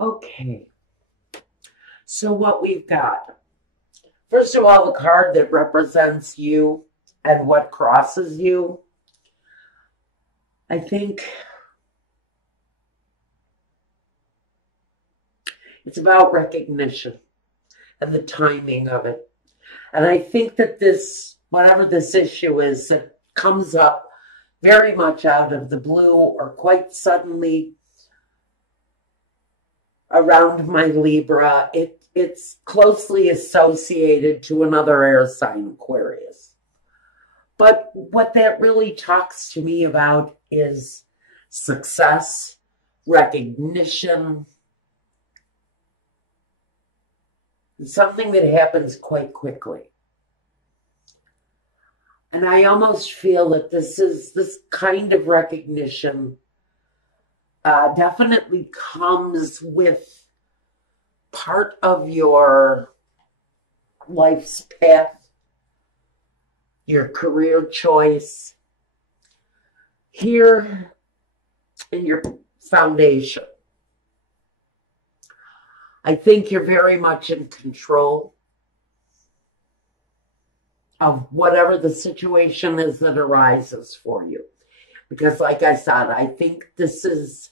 Okay, so what we've got, first of all, the card that represents you and what crosses you. I think it's about recognition and the timing of it. And I think that this, whatever this issue is that comes up very much out of the blue or quite suddenly around my Libra, it's closely associated to another air sign, Aquarius. But what that really talks to me about is success, recognition, something that happens quite quickly. And I almost feel that this kind of recognition definitely comes with part of your life's path, your career choice, here in your foundation. I think you're very much in control of whatever the situation is that arises for you. Because like I said, I think this is,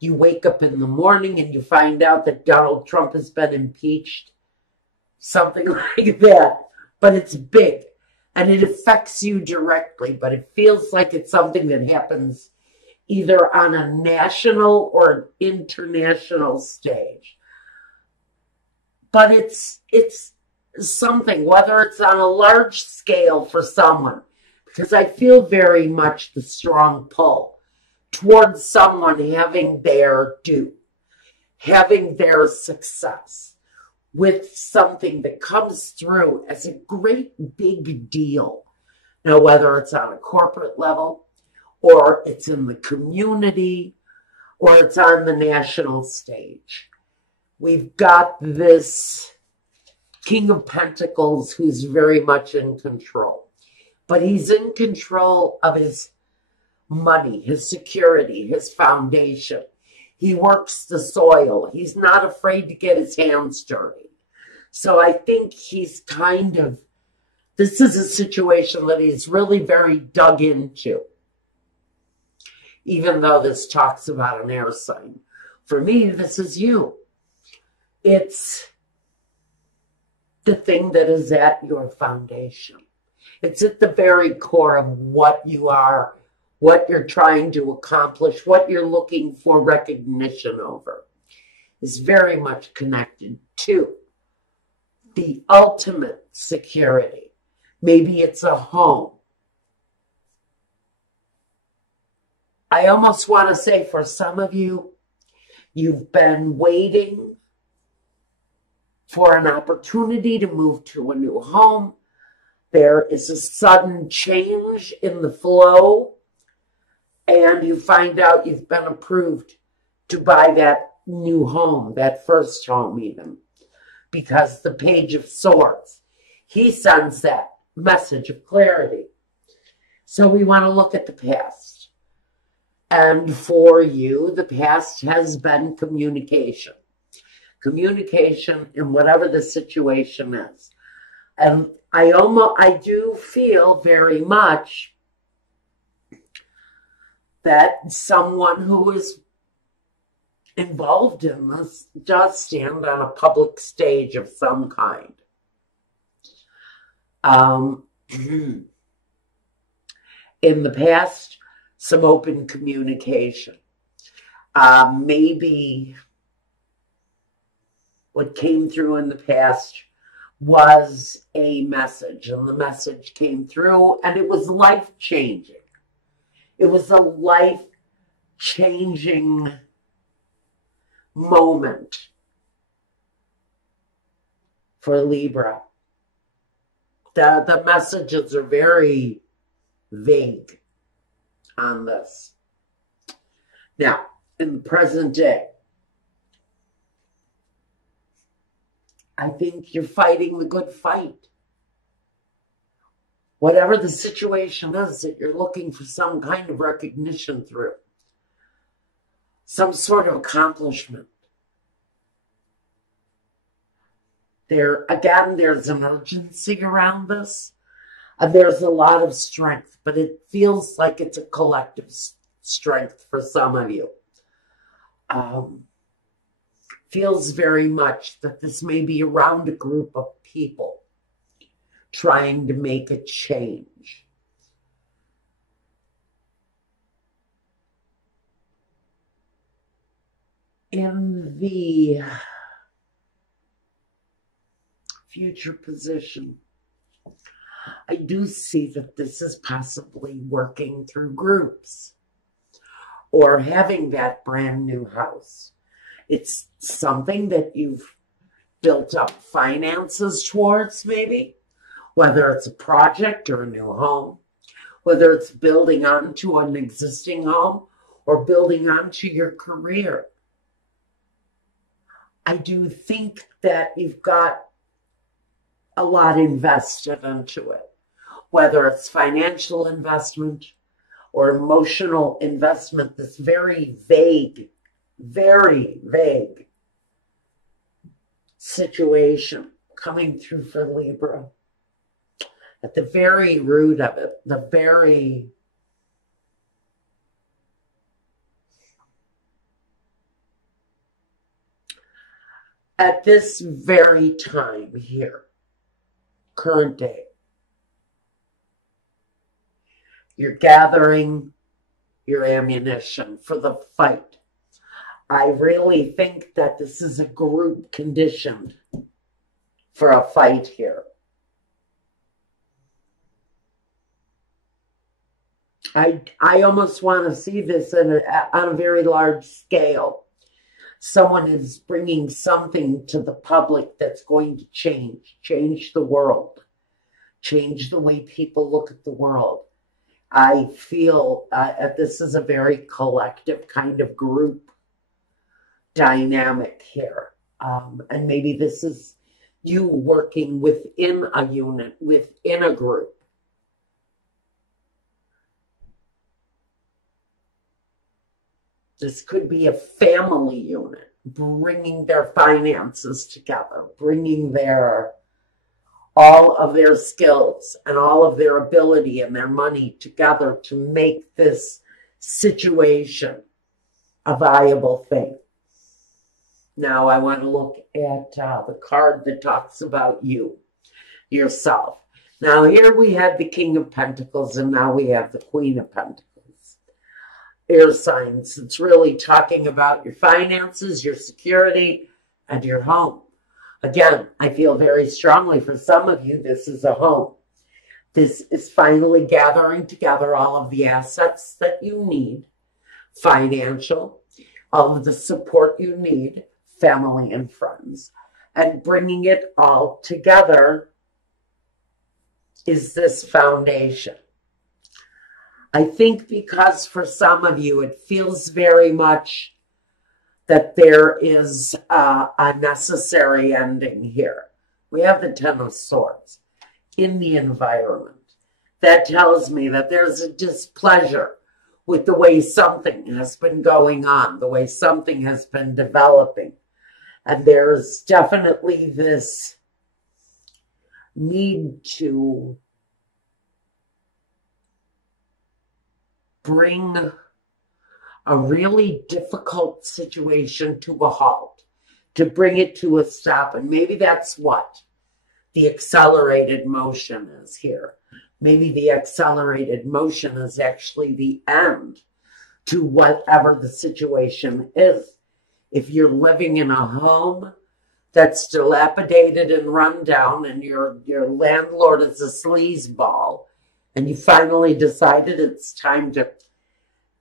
you wake up in the morning and you find out that Donald Trump has been impeached, something like that. But it's big and it affects you directly, but it feels like it's something that happens either on a national or an international stage. But it's something, whether it's on a large scale for someone, because I feel very much the strong pull towards someone having their due, having their success with something that comes through as a great big deal. Now, whether it's on a corporate level, or it's in the community, or it's on the national stage. We've got this King of Pentacles who's very much in control. But he's in control of his money, his security, his foundation. He works the soil. He's not afraid to get his hands dirty. So I think he's kind of, this is a situation that he's really very dug into. Even though this talks about an air sign. For me, this is you. It's the thing that is at your foundation. It's at the very core of what you are, what you're trying to accomplish, what you're looking for recognition over. Is very much connected to the ultimate security. Maybe it's a home. I almost want to say for some of you, you've been waiting for an opportunity to move to a new home. There is a sudden change in the flow, and you find out you've been approved to buy that new home, that first home even, because the Page of Swords, he sends that message of clarity. So we want to look at the past. And for you, the past has been communication. Communication in whatever the situation is. And I do feel very much that someone who is involved in this does stand on a public stage of some kind. In the past, some open communication. Maybe what came through in the past was a message, and the message came through, and it was life-changing. It was a life-changing moment for Libra. The messages are very vague on this. Now, in the present day, I think you're fighting the good fight. Whatever the situation is that you're looking for some kind of recognition through, some sort of accomplishment. Again, there's an urgency around this. And there's a lot of strength, but it feels like it's a collective strength for some of you. Feels very much that this may be around a group of people trying to make a change. In the future position, I do see that this is possibly working through groups or having that brand new house. It's something that you've built up finances towards, maybe, whether it's a project or a new home, whether it's building onto an existing home or building onto your career. I do think that you've got a lot invested into it, whether it's financial investment or emotional investment, this very vague situation coming through for Libra. At the very root of it, at this very time here, current day, you're gathering your ammunition for the fight. I really think that this is a group conditioned for a fight here. I almost want to see this on a very large scale. Someone is bringing something to the public that's going to change the world, change the way people look at the world. I feel this is a very collective kind of group dynamic here. And maybe this is you working within a unit, within a group. This could be a family unit, bringing their finances together, bringing all of their skills and all of their ability and their money together to make this situation a viable thing. Now I want to look at the card that talks about you, yourself. Now here we have the King of Pentacles and now we have the Queen of Pentacles. Air signs. It's really talking about your finances, your security, and your home. Again, I feel very strongly for some of you, this is a home. This is finally gathering together all of the assets that you need, financial, all of the support you need, family and friends, and bringing it all together is this foundation. I think because for some of you, it feels very much that there is a necessary ending here. We have the Ten of Swords in the environment. That tells me that there's a displeasure with the way something has been going on, the way something has been developing. And there's definitely this need to bring a really difficult situation to a halt, to bring it to a stop. And maybe that's what the accelerated motion is here. Maybe the accelerated motion is actually the end to whatever the situation is. If you're living in a home that's dilapidated and run down and your landlord is a sleazeball, and you finally decided it's time to,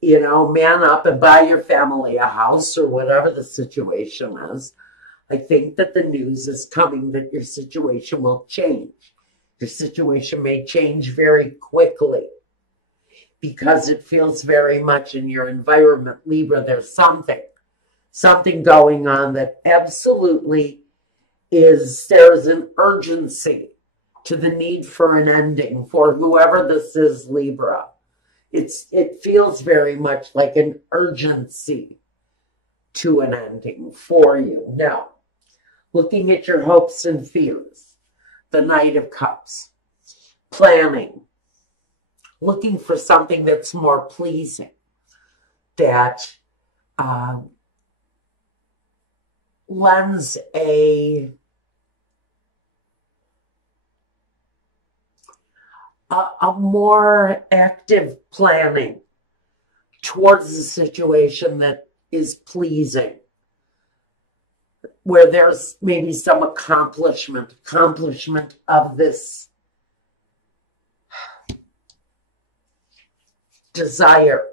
man up and buy your family a house or whatever the situation is, I think that the news is coming that your situation will change. Your situation may change very quickly because it feels very much in your environment, Libra, there's something going on that absolutely there's an urgency to the need for an ending for whoever this is, Libra. It feels very much like an urgency to an ending for you. Now, looking at your hopes and fears, the Knight of Cups, planning, looking for something that's more pleasing, that lends a more active planning towards the situation that is pleasing, where there's maybe some accomplishment of this desire,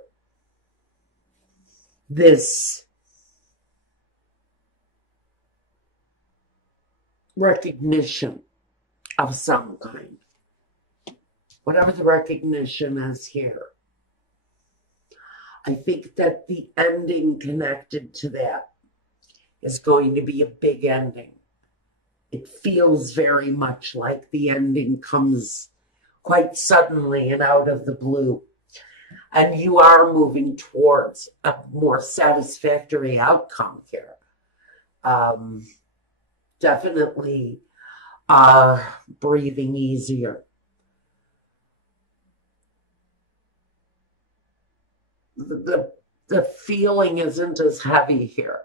this recognition of some kind. Whatever the recognition is here. I think that the ending connected to that is going to be a big ending. It feels very much like the ending comes quite suddenly and out of the blue. And you are moving towards a more satisfactory outcome here. Definitely breathing easier. The feeling isn't as heavy here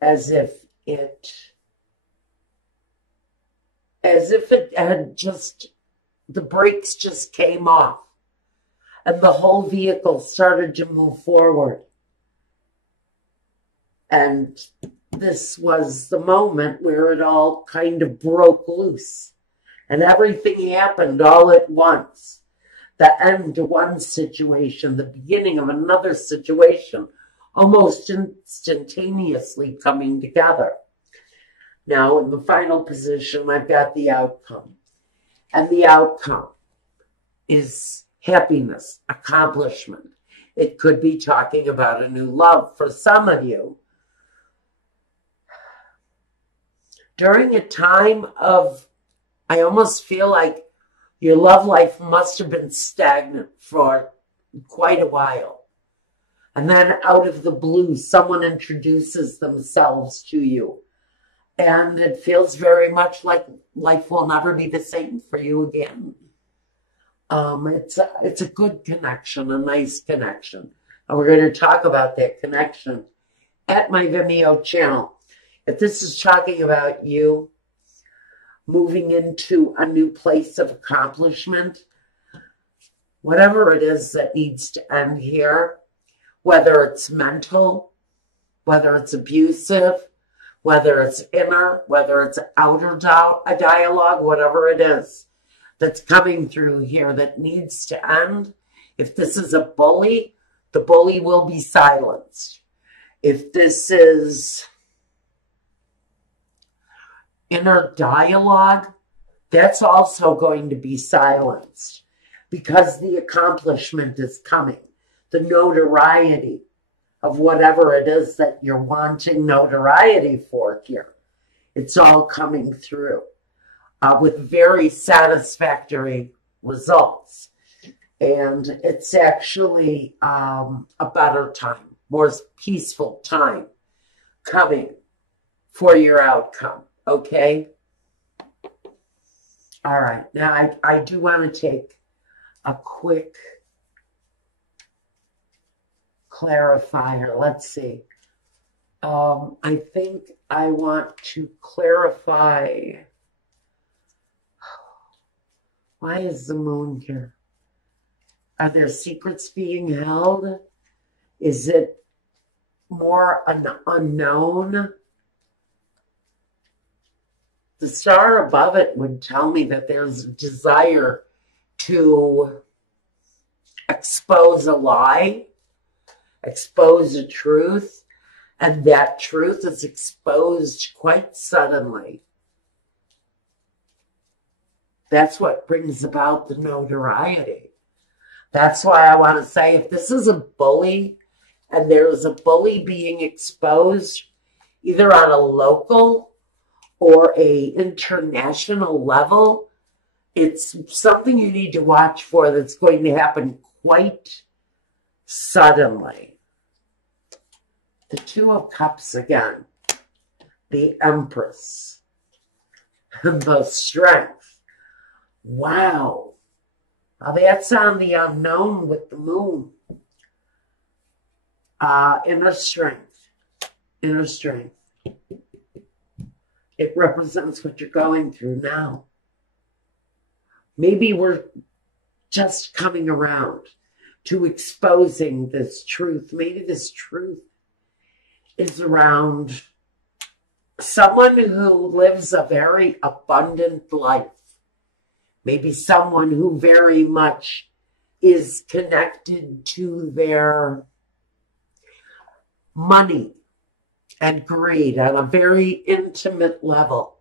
as if it had just, the brakes just came off and the whole vehicle started to move forward. And this was the moment where it all kind of broke loose and everything happened all at once. The end to one situation, the beginning of another situation, almost instantaneously coming together. Now, in the final position, I've got the outcome. And the outcome is happiness, accomplishment. It could be talking about a new love for some of you. During a time of, I almost feel like your love life must have been stagnant for quite a while. And then out of the blue, someone introduces themselves to you. And it feels very much like life will never be the same for you again. It's a good connection, a nice connection. And we're going to talk about that connection at my Vimeo channel. If this is talking about you moving into a new place of accomplishment, whatever it is that needs to end here, whether it's mental, whether it's abusive, whether it's inner, whether it's outer a dialogue, whatever it is that's coming through here that needs to end. If this is a bully, the bully will be silenced. If this is inner dialogue, that's also going to be silenced because the accomplishment is coming. The notoriety of whatever it is that you're wanting notoriety for here, it's all coming through with very satisfactory results. And it's actually a better time, more peaceful time coming for your outcome. Okay? All right. Now, I do want to take a quick clarifier. Let's see. I think I want to clarify. Why is the moon here? Are there secrets being held? Is it more an unknown? The star above it would tell me that there's a desire to expose a lie, expose a truth, and that truth is exposed quite suddenly. That's what brings about the notoriety. That's why I want to say, if this is a bully and there's a bully being exposed either on a local or a international level, it's something you need to watch for that's going to happen quite suddenly. The Two of Cups again. the Empress, and the Strength. Wow. Now that's on the unknown with the moon. Inner strength. Inner strength. It represents what you're going through now. Maybe we're just coming around to exposing this truth. Maybe this truth is around someone who lives a very abundant life. Maybe someone who very much is connected to their money and greed on a very intimate level.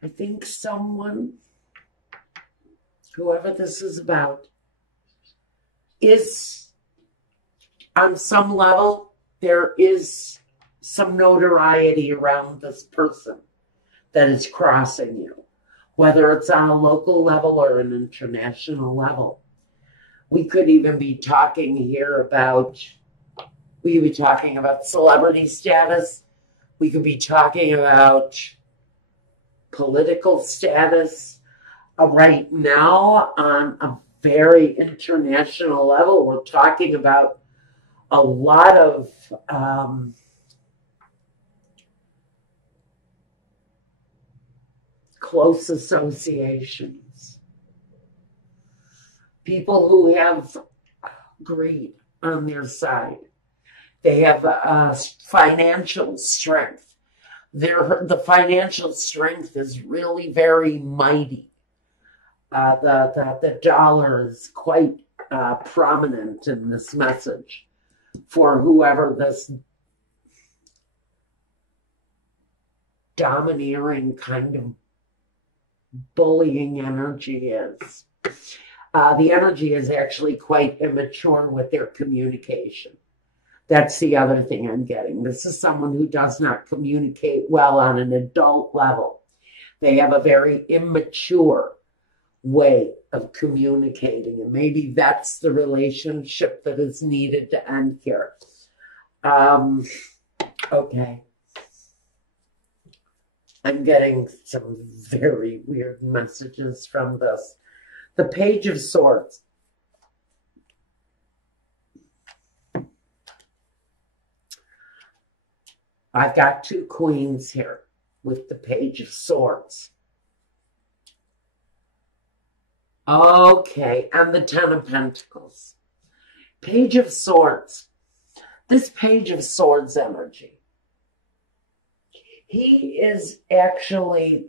I think someone, whoever this is about, is on some level, there is some notoriety around this person that is crossing you, whether it's on a local level or an international level. We could even be talking here about, we could be talking about celebrity status. We could be talking about political status. Right now, on a very international level, we're talking about a lot of close associations. People who have greed on their side. They have financial strength. The financial strength is really very mighty. The dollar is quite prominent in this message for whoever this domineering kind of bullying energy is. The energy is actually quite immature with their communication. That's the other thing I'm getting. This is someone who does not communicate well on an adult level. They have a very immature way of communicating, and maybe that's the relationship that is needed to end here. Okay. I'm getting some very weird messages from this. The Page of Swords. I've got two queens here with the Page of Swords. Okay, and the Ten of Pentacles. Page of Swords. This Page of Swords energy. He is actually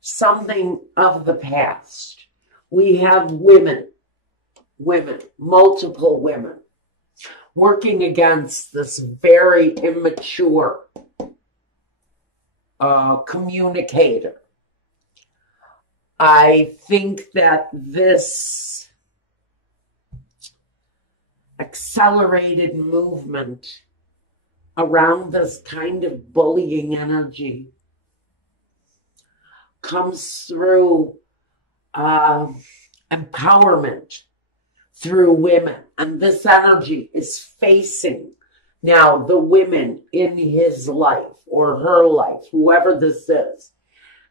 something of the past. We have women, multiple women, working against this very immature communicator. I think that this accelerated movement around this kind of bullying energy comes through empowerment through women. And this energy is facing now the women in his life or her life, whoever this is.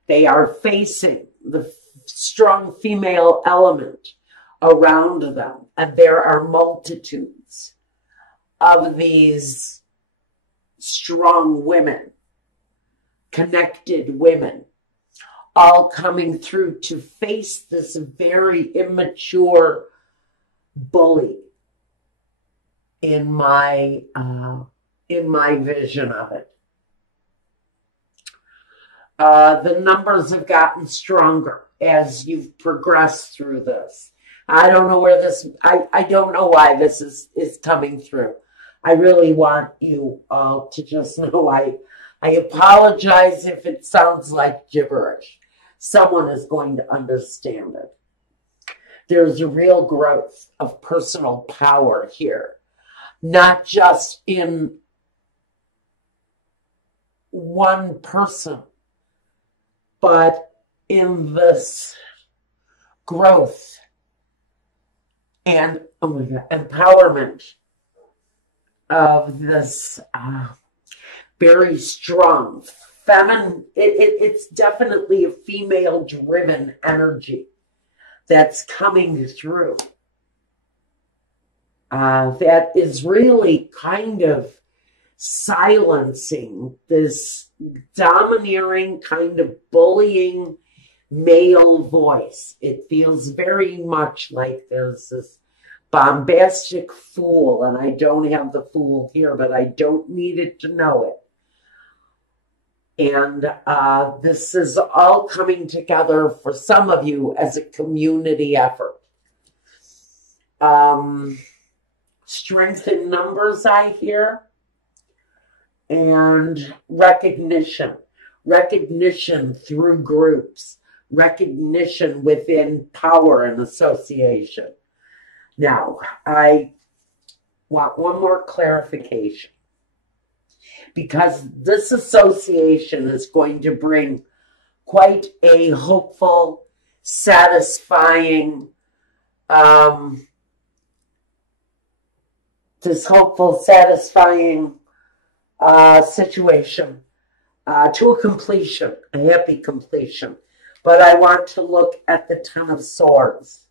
They are facing the strong female element around them. And there are multitudes of these strong women, connected women, all coming through to face this very immature bully in my vision of it. The numbers have gotten stronger as you've progressed through this. I don't know where this, I don't know why this is coming through. I really want you all to just know I apologize if it sounds like gibberish. Someone is going to understand it. There's a real growth of personal power here, not just in one person, but in this growth and empowerment of this very strong feminine, it's definitely a female-driven energy that's coming through. That is really kind of silencing this domineering, kind of bullying male voice. It feels very much like there's this bombastic fool, and I don't have the fool here, but I don't need it to know it. And this is all coming together for some of you as a community effort. Strength in numbers, I hear, and recognition through groups, recognition within power and association. Now, I want one more clarification, because this association is going to bring quite a hopeful, satisfying, situation to a completion, a happy completion. But I want to look at the Ten of Swords.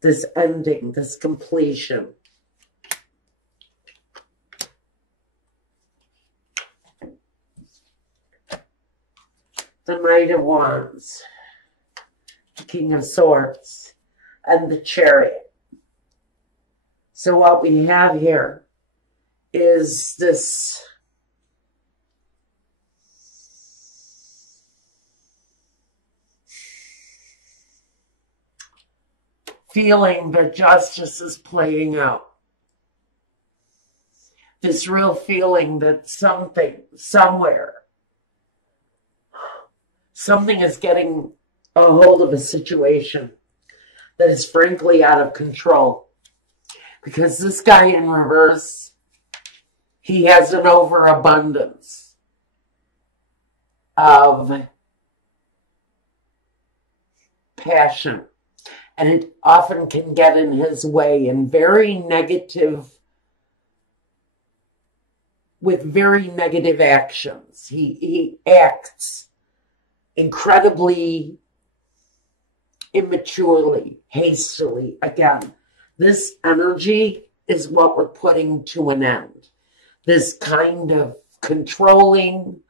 This ending, this completion. The Knight of Wands, the King of Swords, and the Chariot. So what we have here is this feeling that justice is playing out. This real feeling that something, somewhere, something is getting a hold of a situation that is frankly out of control. Because this guy in reverse, he has an overabundance of passion. And it often can get in his way in very negative, with very negative actions. He acts incredibly immaturely, hastily. Again, this energy is what we're putting to an end. This kind of controlling,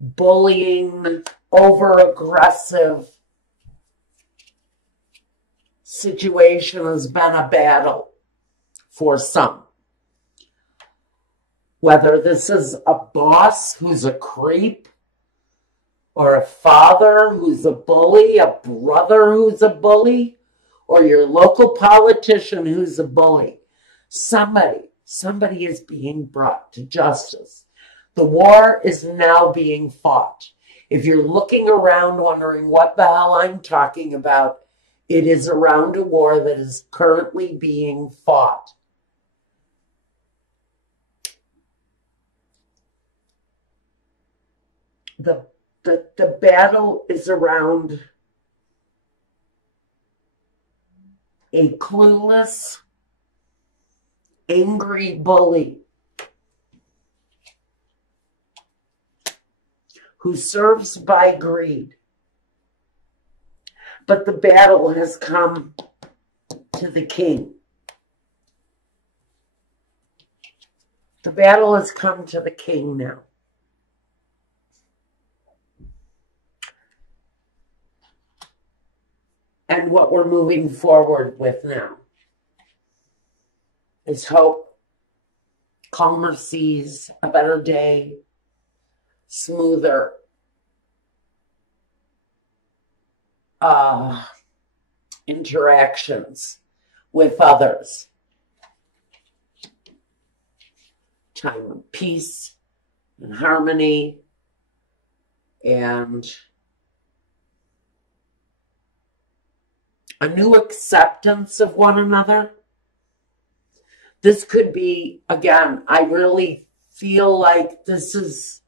bullying, over-aggressive situation has been a battle for some. Whether this is a boss who's a creep, or a father who's a bully, a brother who's a bully, or your local politician who's a bully. Somebody is being brought to justice. The war is now being fought. If you're looking around wondering what the hell I'm talking about, it is around a war that is currently being fought. The battle is around a clueless, angry bully who serves by greed. But the battle has come to the king. The battle has come to the king now. And what we're moving forward with now is hope, calmer seas, a better day, smoother interactions with others. Time of peace and harmony and a new acceptance of one another. This could be, again, I really feel like this is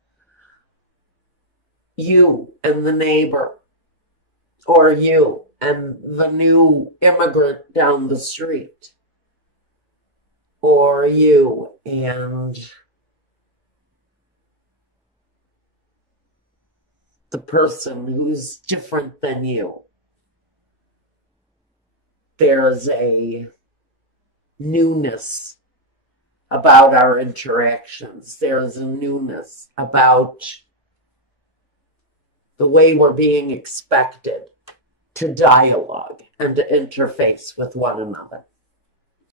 you and the neighbor, or you and the new immigrant down the street, or you and the person who's different than you. There's a newness about our interactions. There's a newness about the way we're being expected to dialogue and to interface with one another.